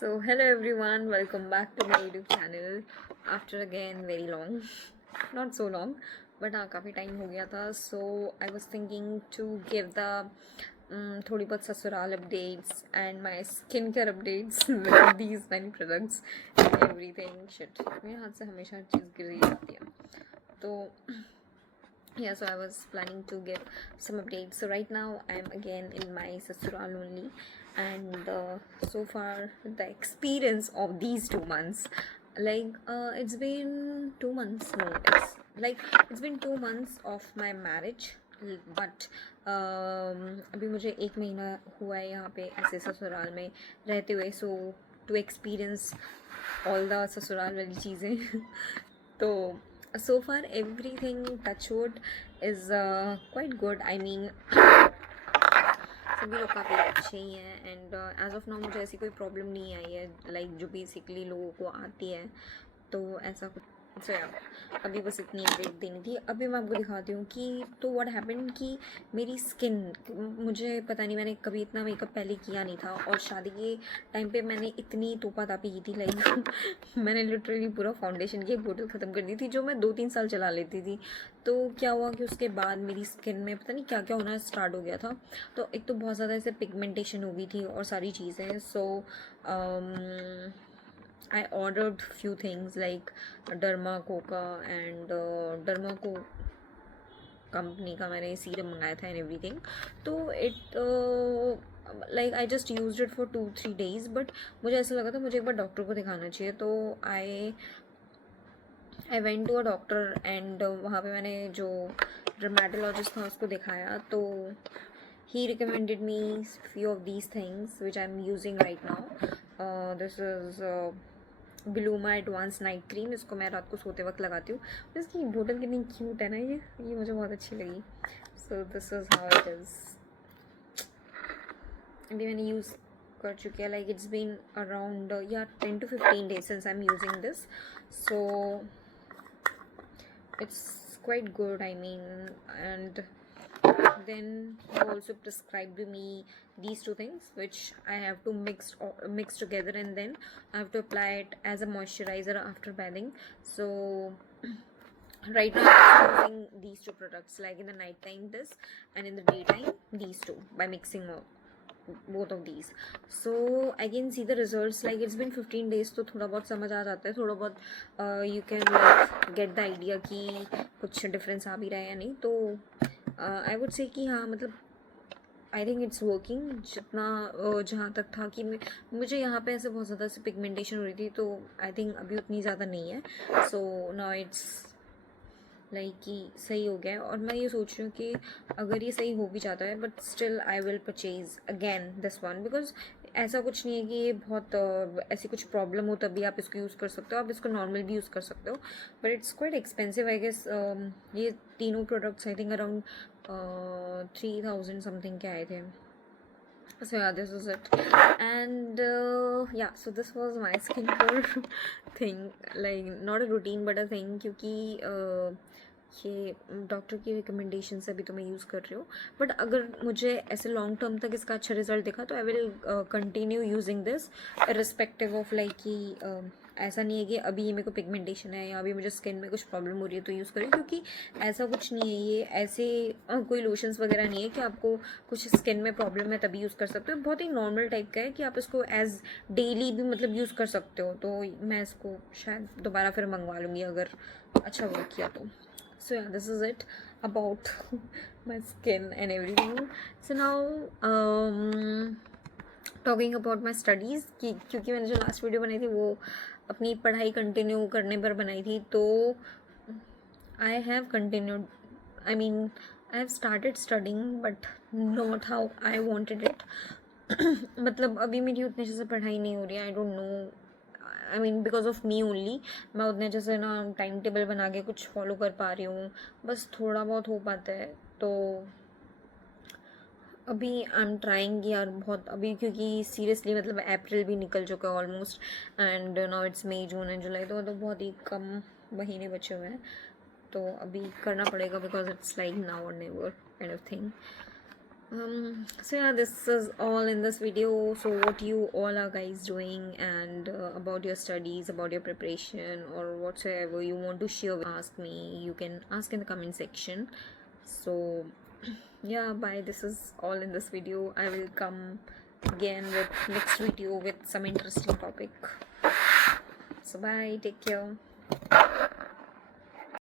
So hello everyone, welcome back to my YouTube channel after again very long, not so long, but हाँ काफ़ी time हो गया था. So I was thinking to give the थोड़ी बहुत ससुराल updates and my skincare updates with these many products and everything. Shit, मेरे हाथ से हमेशा हर चीज़ गिर ही जाती है. तो yeah, so I was planning to give some updates. So right now I'm again in my sasural only, and so far the experience of these 2 months, like it's been 2 months. No, it's been 2 months of my marriage, but अभी मुझे 1 महीना हुआ है यहाँ पे ऐसे ससुराल में रहते हुए. सो टू एक्सपीरियंस ऑल द ससुराल वाली चीज़ें. तो so far everything touchwood is quite good. I mean सभी लोग काफ़ी अच्छे ही हैं एंड एज ऑफ नाउ मुझे ऐसी कोई प्रॉब्लम नहीं आई है लाइक जो बेसिकली लोगों को आती है. तो ऐसा कुछ सो या अभी बस इतनी अपडेट देनी थी. अभी मैं आपको दिखाती हूँ कि तो व्हाट हैपेंड कि मेरी स्किन, मुझे पता नहीं, मैंने कभी इतना मेकअप पहले किया नहीं था और शादी के टाइम पे मैंने इतनी तोपा तापी की थी लाइक मैंने लिटरली पूरा फाउंडेशन की एक बोतल ख़त्म कर दी थी जो मैं 2-3 साल चला लेती थी. तो क्या हुआ कि उसके बाद मेरी स्किन में पता नहीं क्या क्या होना स्टार्ट हो गया था. तो एक तो बहुत ज़्यादा ऐसे पिगमेंटेशन हो गई थी और सारी चीज़ें. सो I ordered few things like Derma Coca and Derma Co company का मैंने सीरम मंगाया था एंड एवरीथिंग. तो it like I just use it for 2-3 days, but मुझे ऐसा लगा था मुझे एक बार डॉक्टर को दिखाना चाहिए. तो I went to a doctor and वहाँ पे मैंने जो डर्मेटोलॉजिस्ट था उसको दिखाया. तो he recommended me few of these things which I'm using right now. This is Gluma advance night cream. इसको मैं रात को सोते वक्त लगाती हूँ. इसकी बोतल कितनी क्यूट है ना, ये मुझे बहुत अच्छी लगी. So this is how it is. अभी मैंने यूज़ कर चुकी है लाइक इट्स बीन अराउंड या 10 to 15 days since I'm using this. So it's quite good, I mean. And then he also prescribed me these two things which I have to mix together, and then I have to apply it as a moisturizer after bathing. So right now I'm using these two products, like in the night time this and in the daytime these two, by mixing both of these. So I can see the results, like it's been 15 days. तो थोड़ा बहुत समझ आ जाता है, थोड़ा बहुत you can like get the idea कि कुछ difference आ भी रहा है या नहीं. तो आई वुड से कि हाँ, मतलब आई थिंक इट्स वर्किंग. जितना जहाँ तक था कि मुझे यहाँ पे ऐसे बहुत ज़्यादा से पिगमेंटेशन हो रही थी, तो आई थिंक अभी उतनी ज़्यादा नहीं है. सो नाउ इट्स लाइक कि सही हो गया है. और मैं ये सोच रही हूँ कि अगर ये सही हो भी जाता है, but still I will purchase again this one, because ऐसा कुछ नहीं है कि ये बहुत ऐसी कुछ प्रॉब्लम हो तभी आप इसको यूज़ कर सकते हो. आप इसको नॉर्मल भी यूज़ कर सकते हो, but it's quite expensive I guess. ये तीनों products I think around 3000 something के आए थे. So yeah, this was it. And yeah, so this was my skincare thing, like not a routine but a thing, क्योंकि ये doctor की recommendation से अभी तो मैं यूज़ कर रही हूँ. बट अगर मुझे ऐसे लॉन्ग टर्म तक इसका अच्छा रिजल्ट दिखा तो I will continue using this respective of like कि ऐसा नहीं है कि अभी मेरे को पिगमेंटेशन है या अभी मुझे स्किन में कुछ प्रॉब्लम हो रही है तो यूज़ करें, क्योंकि ऐसा कुछ नहीं है. ये ऐसे कोई लोशंस वगैरह नहीं है कि आपको कुछ स्किन में प्रॉब्लम है तभी यूज़ कर सकते हो. बहुत ही नॉर्मल टाइप का है कि आप इसको एज डेली भी मतलब यूज़ कर सकते हो. तो मैं इसको शायद दोबारा फिर मंगवा लूँगी अगर अच्छा वर्क किया तो. So yeah, this is it about my skin and everything. So now talking about my studies, क्योंकि मैंने जो लास्ट वीडियो बनाई थी वो अपनी पढ़ाई कंटिन्यू करने पर बनाई थी. तो I have continued, I mean I have started studying but not how I wanted it. मतलब अभी मेरी उतनी अच्छे से पढ़ाई नहीं हो रही है. I don't know, I mean because of me only. मैं उतने जैसे ना टाइम टेबल बना के कुछ फॉलो कर पा रही हूँ, बस थोड़ा बहुत हो पाता है. तो अभी आई एम ट्राइंग यार बहुत अभी, क्योंकि सीरियसली मतलब अप्रैल भी निकल चुका है almost end now it's May June and July. तो मतलब बहुत ही कम महीने बचे हुए हैं. तो अभी करना पड़ेगा बिकॉज इट्स लाइक नाउ और never kind of thing. So yeah, this is all in this video. So what you all are guys doing, and about your studies, about your preparation, or whatsoever you want to share, ask me, you can ask in the comment section. So yeah, bye. This is all in this video. I will come again with next video with some interesting topic. So bye, take care.